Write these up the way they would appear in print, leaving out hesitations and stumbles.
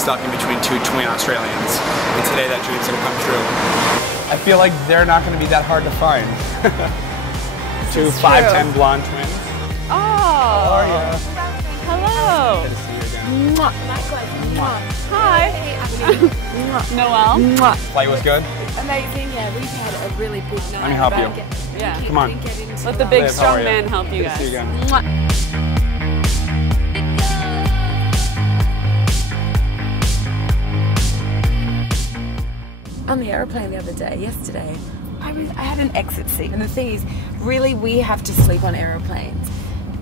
stuck in between two twin Australians. And today that dream's gonna come true. I feel like they're not gonna be that hard to find. Two 5'10" blonde twins. Oh! How are you? Hello! Good to see you again. Hi! Noel? Flight was good? Amazing, yeah, we've had a really big night. Let me help you. Yeah. Come on. Let the big Liv, how strong are you? man help you Good guys. to see you again. On the aeroplane the other day, yesterday, I had an exit seat, and the thing is, really we have to sleep on aeroplanes,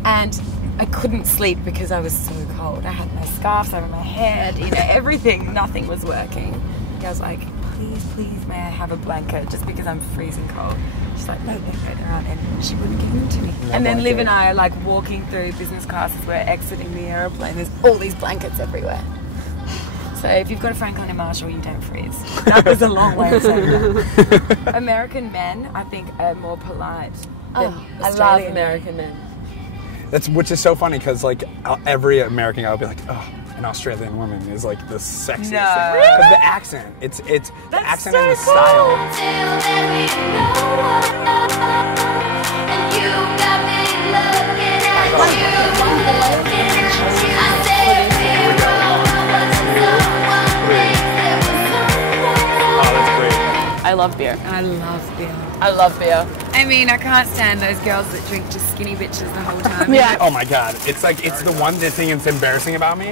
and I couldn't sleep because I was so cold. I had my scarves over my head, you know, everything, nothing was working. I was like, please, may I have a blanket, just because I'm freezing cold. She's like, no, there aren't any. She wouldn't give them to me. And then Liv and I are like walking through business class as we're exiting the aeroplane. There's all these blankets everywhere. So if you've got a Franklin and Marshall, you don't freeze. That was a long way of saying that. American men, I think, are more polite than I love American men. Which is so funny because like every American guy will be like, oh, an Australian woman is like the sexiest thing. Really? But the accent, it's the accent and the style. I love beer. I love beer. I love beer. I mean, I can't stand those girls that drink just skinny bitches the whole time. Yeah. Oh my god, it's the one thing that's embarrassing about me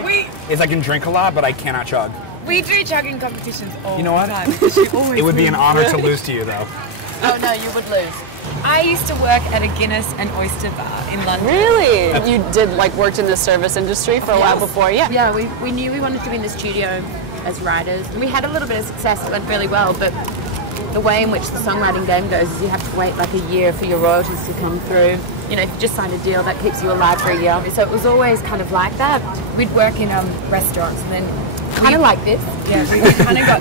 is I can drink a lot, but I cannot chug. We do chugging competitions all You know what? the time. because you always It would be an lose. honor to lose to you though. Oh no, you would lose. I used to work at a Guinness and oyster bar in London. Really? You did worked in the service industry for a while before, yeah? Yeah, we knew we wanted to be in the studio as writers. We had a little bit of success, it went really well, but the way in which the songwriting game goes is you have to wait like a year for your royalties to come through. You know, if you just sign a deal, that keeps you alive for a year. So it was always kind of like that. We'd work in restaurants and then Kind of like this. yeah,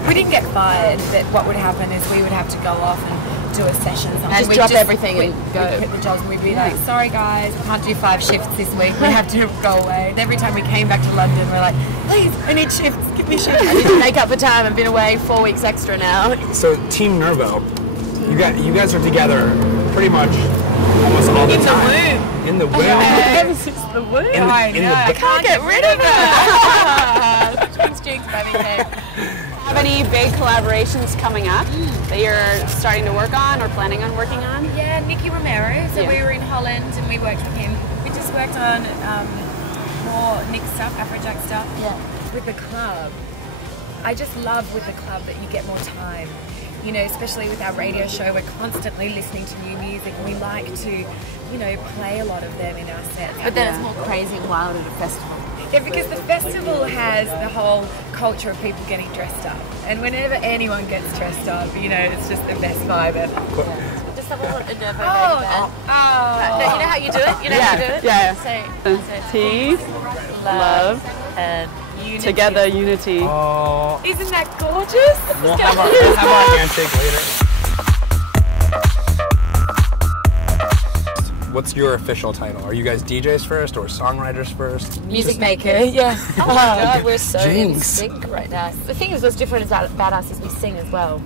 we didn't get fired, but what would happen is we would have to go off and do a session. Just drop everything and go. We'd quit the jobs and we'd be like, sorry guys, we can't do 5 shifts this week. We have to go away. And every time we came back to London, we're like, please, I need shifts. Give me shifts. I need to make up for time. I've been away 4 weeks extra now. So Team Nervo, you guys are together pretty much almost all the time. In the womb. Ever since the womb. I can't get rid of it. Jinx, baby. Have any big collaborations coming up that you're starting to work on or planning on working on? Yeah, Nicky Romero. So Yeah. we were in Holland and we worked with him. We just worked on more Nick stuff, Afrojack stuff. Yeah. With the club. I just love with the club that you get more time. You know, especially with our radio show, we're constantly listening to new music and we like to, you know, play a lot of them in our sets. But then it's more crazy and wild at a festival. Yeah, because the festival has the whole culture of people getting dressed up. And whenever anyone gets dressed up, you know, it's just the best vibe ever. Just have a little Nervo Oh, no, you know how you do it? You know how you do it? Yeah. Say Tea, love, and Unity. together, unity. Oh. Isn't that gorgeous? We'll have our handshake later. What's your official title? Are you guys DJs first or songwriters first? music maker, yeah. Oh my god, we're so in Jinx. sync right now. The thing is, what's different about us is we sing as well.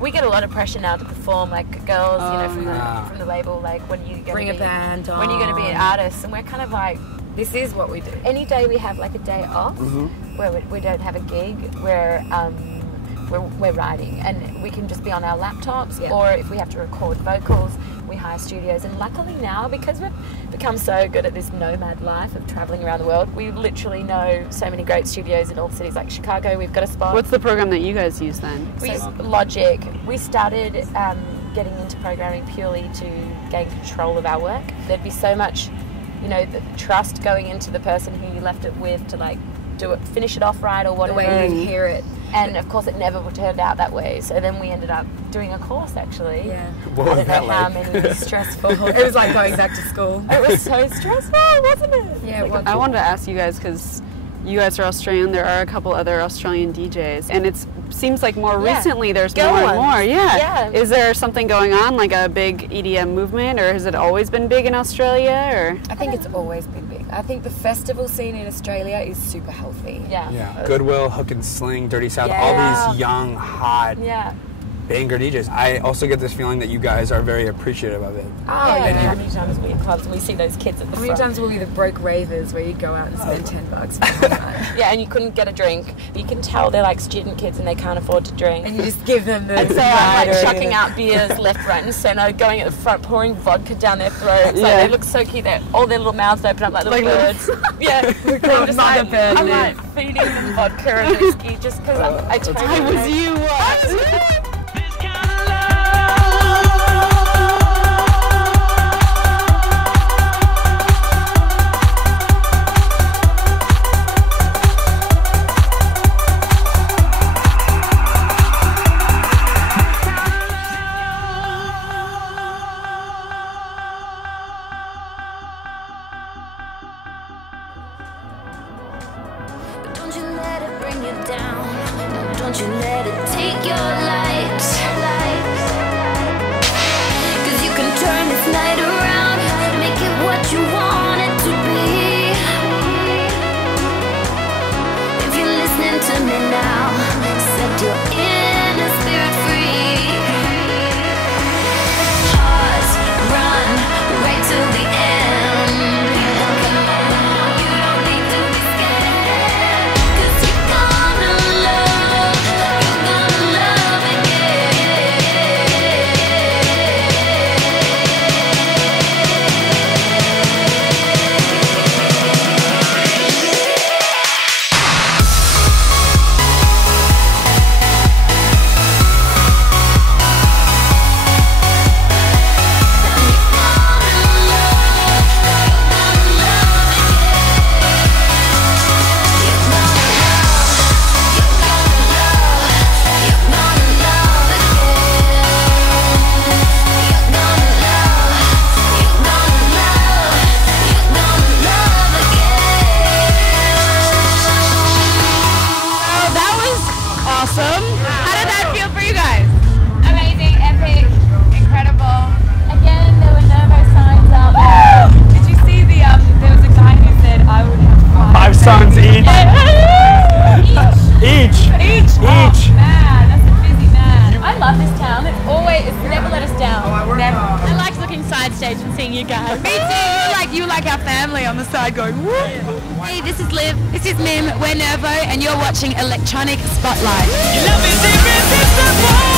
We get a lot of pressure now to perform, like girls, you know, from the label, like when you Bring a band on. when you're going to be an artist, and we're kind of like, This is what we do. any day we have like a day off where we don't have a gig, we're writing, and we can just be on our laptops, or if we have to record vocals, we hire studios. And luckily now, because we've become so good at this nomad life of traveling around the world, we literally know so many great studios in all the cities. Like Chicago, we've got a spot. What's the program that you guys use then? We use Logic. We started getting into programming purely to gain control of our work. There'd be so much, you know, the trust going into the person who you left it with to like do it, finish it off right or The whatever. way you hear it. And of course, it never turned out that way. So then we ended up doing a course actually. Yeah. What I was don't that know how like? many stressful. It was like going back to school. It was so stressful, wasn't it? Yeah, it was. I wanted to ask you guys, because you guys are Australian, there are a couple other Australian DJs, and it seems like more recently there's Girl more and ones. more. Yeah. Is there something going on, like a big EDM movement, or has it always been big in Australia? Or I think it's always been big. I think the festival scene in Australia is super healthy. Yeah. Goodwill, Hook and Sling, Dirty South, Yeah. all these young, hot Yeah. banger DJs. I also get this feeling that you guys are very appreciative of it. Oh, Yeah. yeah. How many times we in clubs and we see those kids at the How many front? times will be the broke ravers where you go out and spend $10 for one night? Yeah, and you couldn't get a drink. You can tell they're like student kids and they can't afford to drink. And you just give them the And so I'm like rider. chucking out beers left, right, and centre, going at the front, pouring vodka down their throats. Yeah. Like, they look so cute. They're all their little mouths open up like little birds. Yeah, I'm just mother like, bird, I'm Liv. like feeding them vodka and whiskey just because I totally I was know. you. Don't you let it bring you down. No, don't you let it take your light. 'Cause you can turn this night around, make it what you want it to be. If you're listening to me now, set your inner spirit free. Pause, run, right till the end. Come on, you don't need to be scared. 'Cause you're gonna love Awesome. How did that feel for you guys? Amazing, epic, incredible. Again, there were nervo signs out there. Did you see the, there was a guy who said I would have 5 songs each. Each. Oh man, that's a busy man. I love this town. It's never let us down. Never. I liked looking side stage and seeing you guys. Me too, you like our family on the side going woo. Hey, this is Liv, this is Mim, we're Nervo, and you're watching Electronic Spotlight. You love me, secret, it's the